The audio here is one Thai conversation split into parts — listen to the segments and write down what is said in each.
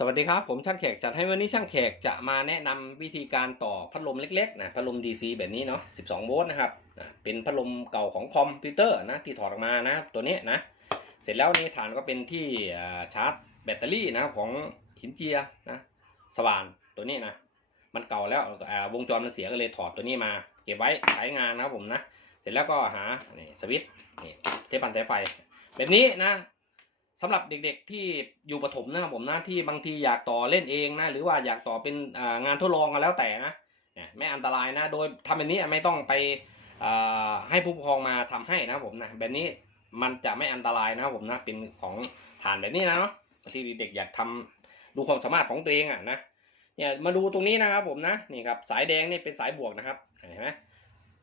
สวัสดีครับ ผมช่างแขกจัดให้วันนี้ช่างแขกจะมาแนะนำวิธีการต่อพัดลมเล็กๆนะพัดลม DC แบบนี้เนาะ 12 โวลต์นะครับเป็นพัดลมเก่าของคอมพิวเตอร์นะที่ถอดออกมานะตัวนี้นะ เสร็จแล้วนี่ฐานก็เป็นที่ชาร์จแบตเตอรี่นะของหินเจียนะสว่านตัวนี้นะ มันเก่าแล้ววงจรมันเสียก็เลยถอดตัวนี้มา เก็บไว้ใช้งานนะครับผมนะ เสร็จแล้วก็หาสวิตช์เทปันสายไฟ แบบนี้นะ สำหรับเด็กๆที่อยู่ประถมนะครับผมนะที่บางทีอยากต่อเล่นเองนะหรือว่าอยากต่อเป็นงานทดลองกันแล้วแต่นะไม่อันตรายนะโดยทำแบบนี้ไม่ต้องไปให้ผู้ปกครองมาทำให้นะครับผมนะแบบนี้มันจะไม่อันตรายนะครับผมนะเป็นของฐานแบบนี้นะเนาะที่เด็กอยากทำดูความสามารถของตัวเองอะนะเนี่ยมาดูตรงนี้นะครับผมนะนี่ครับสายแดงนี่เป็นสายบวกนะครับเห็นไหม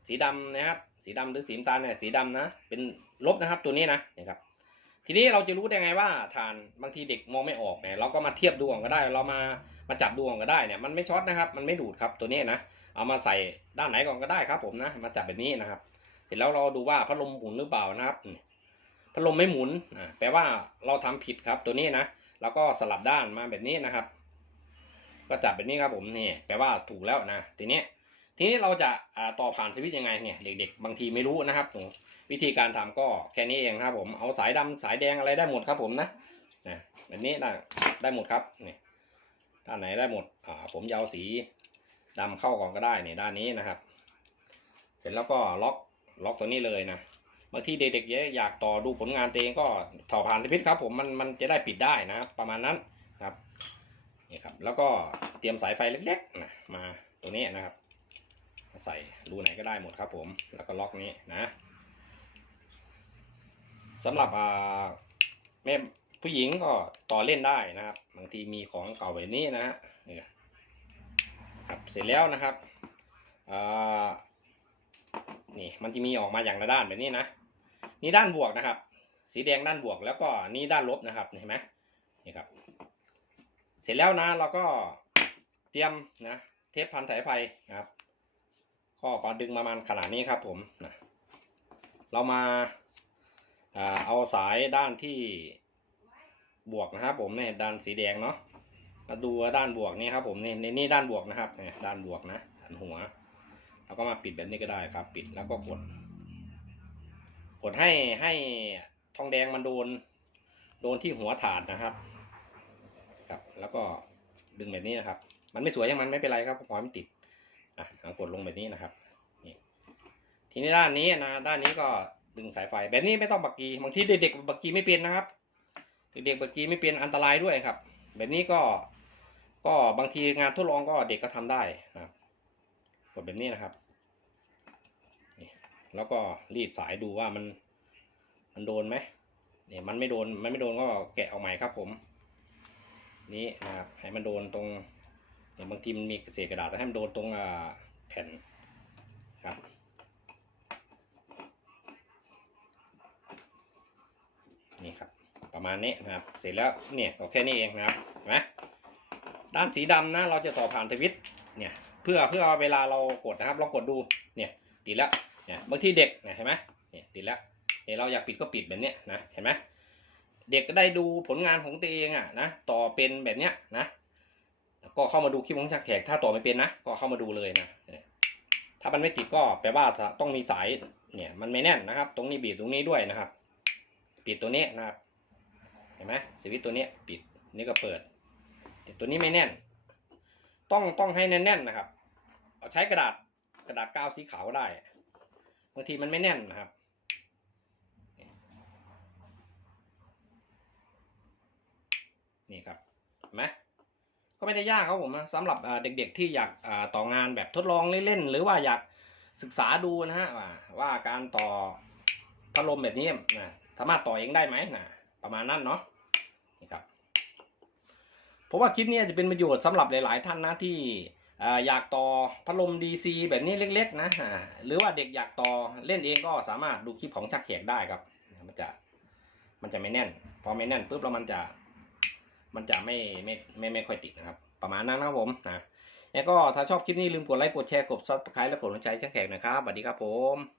สีดำนะครับสีดำหรือสีน้ำตาลเนี่ยสีดำนะเป็นลบนะครับตัวนี้นะนี่ครับ ทีนี้เราจะรู้ได้ไงว่าฐานบางทีเด็กมองไม่ออกเนี่ยเราก็มาเทียบดูก่อนก็ได้ เรามามาจับดูก่อนก็ได้เนี่ยมันไม่ช็อตนะครับ มันไม่ดูดครับตัวนี้นะเอามาใส่ด้านไหนก่อนก็ได้ครับ ผมนะมาจับแบบนี้นะครับ เสร็จแล้วเราดูว่าพัดลมหมุนหรือเปล่านะครับพัดลมไม่หมุนอ่าแปลว่าเราทำผิดครับ ตัวนี้นะแล้วก็สลับด้านมาแบบนี้นะครับ ก็จับแบบนี้ครับผมนี่แปลว่าถูกแล้วนะทีนี้ ทีนี้เราจะต่อผ่านสวิตยังไงเนี่ยเด็ก ๆ บางทีไม่รู้นะครับผมวิธีการทำก็แค่นี้เองครับผมเอาสายดำสายแดงอะไรได้หมดครับผมนะนะแบบนี้ได้ได้หมดครับนี่ด้านไหนได้หมดอ่าผมจะเอาสีดำเข้าก่อนก็ได้เนี่ยด้านนี้นะครับ เสร็จแล้วก็ล็อกล็อกตัวนี้เลยนะบางทีเด็กๆอยากต่อดูผลงานตัวเองก็ต่อผ่านสวิตครับผมมันมันจะได้ปิดได้นะ ประมาณนั้นครับนี่ครับแล้วก็เตรียมสายไฟเล็กๆนะมาตัวนี้นะครับ ใส่รูไหนก็ได้หมดครับผม แล้วก็ล็อกนี้นะสำหรับแม่ผู้หญิงก็ต่อเล่นได้นะครับบางทีมีของเก่าแบบนี้นะฮะครับเสร็จแล้วนะครับนี่มันจะมีออกมาอย่างละด้านแบบนี้นะนี่ด้านบวกนะครับ สีแดงด้านบวกแล้วก็นี่ด้านลบนะครับเห็นไหมนี่ครับ เสร็จแล้วนะเราก็เตรียมนะเทปพันสายไฟนะครับ ก็ปาดึงประมาณขนาดนี้ครับผมนะเรามาเอาสายด้านที่บวกนะครับ ผมเนี่ยด้านสีแดงเนาะมาดูด้านบวกนี่ครับผมนี่ในนี่ด้านบวกนะครับเนี่ยด้านบวกนะด้านหัวเราก็มาปิดแบบนี้ก็ได้ครับ ปิดแล้วก็กด กดให้ให้ทองแดงมันโดน โดนที่หัวถาดนะครับ ครับ แล้วก็ดึงแบบนี้นะครับ มันไม่สวยยังมันไม่เป็นไรครับพอมันติด อะกดลงแบบนี้นะครับนี่ทีนี้ด้านนี้นะด้านนี้ก็ดึงสายไฟแบบนี้ไม่ต้องบักกีบางทีเด็กๆบักกีไม่เป็นนะครับเด็กๆบักกีไม่เป็นอันตรายด้วยครับ แบบนี้ก็ก็บางทีงานทดลองก็เด็กก็ทำได้นะครับกดแบบนี้นะครับแล้วก็รีดสายดูว่ามันมันโดนไหมเนี่ยมันไม่โดนมันไม่โดนก็แกะออกใหม่ครับผม นี้นะครับให้มันโดนตรง เนี่ยบางทีมันมีเศษกระดาษแต่ให้มันโดนตรงแผ่นครับนี่ครับประมาณนี้นะครับเสร็จแล้วเนี่ยก็แค่นี้เองนะครับนไหมด้านสีดำนะเราจะต่อผ่านทวิตเนี่ยเพื่อเพื่อเวลาเรากดนะครับลองกดดูเนี่ยติดแล้วเนี่ยบางทีเด็กเนี่ยเห็นไหมเนี่ยติดแล้วเนี่ยเราอยากปิดก็ปิดแบบเนี้ยนะเห็นไหมเด็กก็ได้ดูผลงานของตัวเองอะนะต่อเป็นแบบเนี้ยนะ ก็เข้ามาดูคลิปของชักแขกถ้าต่อไม่เป็นนะก็เข้ามาดูเลยนะถ้ามันไม่ติดก็แปลว่าต้องมีสายเนี่ยมันไม่แน่นนะครับ ตรงนี้บีบตรงนี้ด้วยนะครับ ปิดตัวนี้นะครับเห็นไหมสวิตตัวนี้ปิดนี่ก็เปิดแต่ตัวนี้ไม่แน่น ต้องต้องให้แน่นๆนะครับ เอาใช้กระดาษกระดาษกาวสีขาวก็ได้บางทีมันไม่แน่นนะครับนี่ครับเห็นไหม ไม่ได้ยากครับผมนะสำหรับเด็กๆที่อยากต่องานแบบทดลองเล่นๆหรือว่าอยากศึกษาดูนะฮะว่าการต่อพัดลมแบบนี้นะสามารถต่อเองได้ไหมนะประมาณนั้นเนาะนี่ครับผมว่าคลิปนี้จะเป็นประโยชน์สำหรับหลาย ๆ ท่านนะที่อ่อยากต่อพัดลม DC แบบนี้เล็ก ๆ นะหรือว่าเด็กอยากต่อเล่นเองก็สามารถดูคลิปของชักแขกได้ครับ มันจะมันจะไม่แน่น พอไม่แน่นปุ๊บแล้วมันจะ มันจะไม่ไม่ไม่ไม่ค่อยติดนะครับ ประมาณนั้นนะครับผมนะแล้วก็ถ้าชอบคลิปนี้ลืมกดไลค์กดแชร์กดซับสไครต์และกดหัวใจแจ้งแขกหน่อยครับสวัสดีครับผม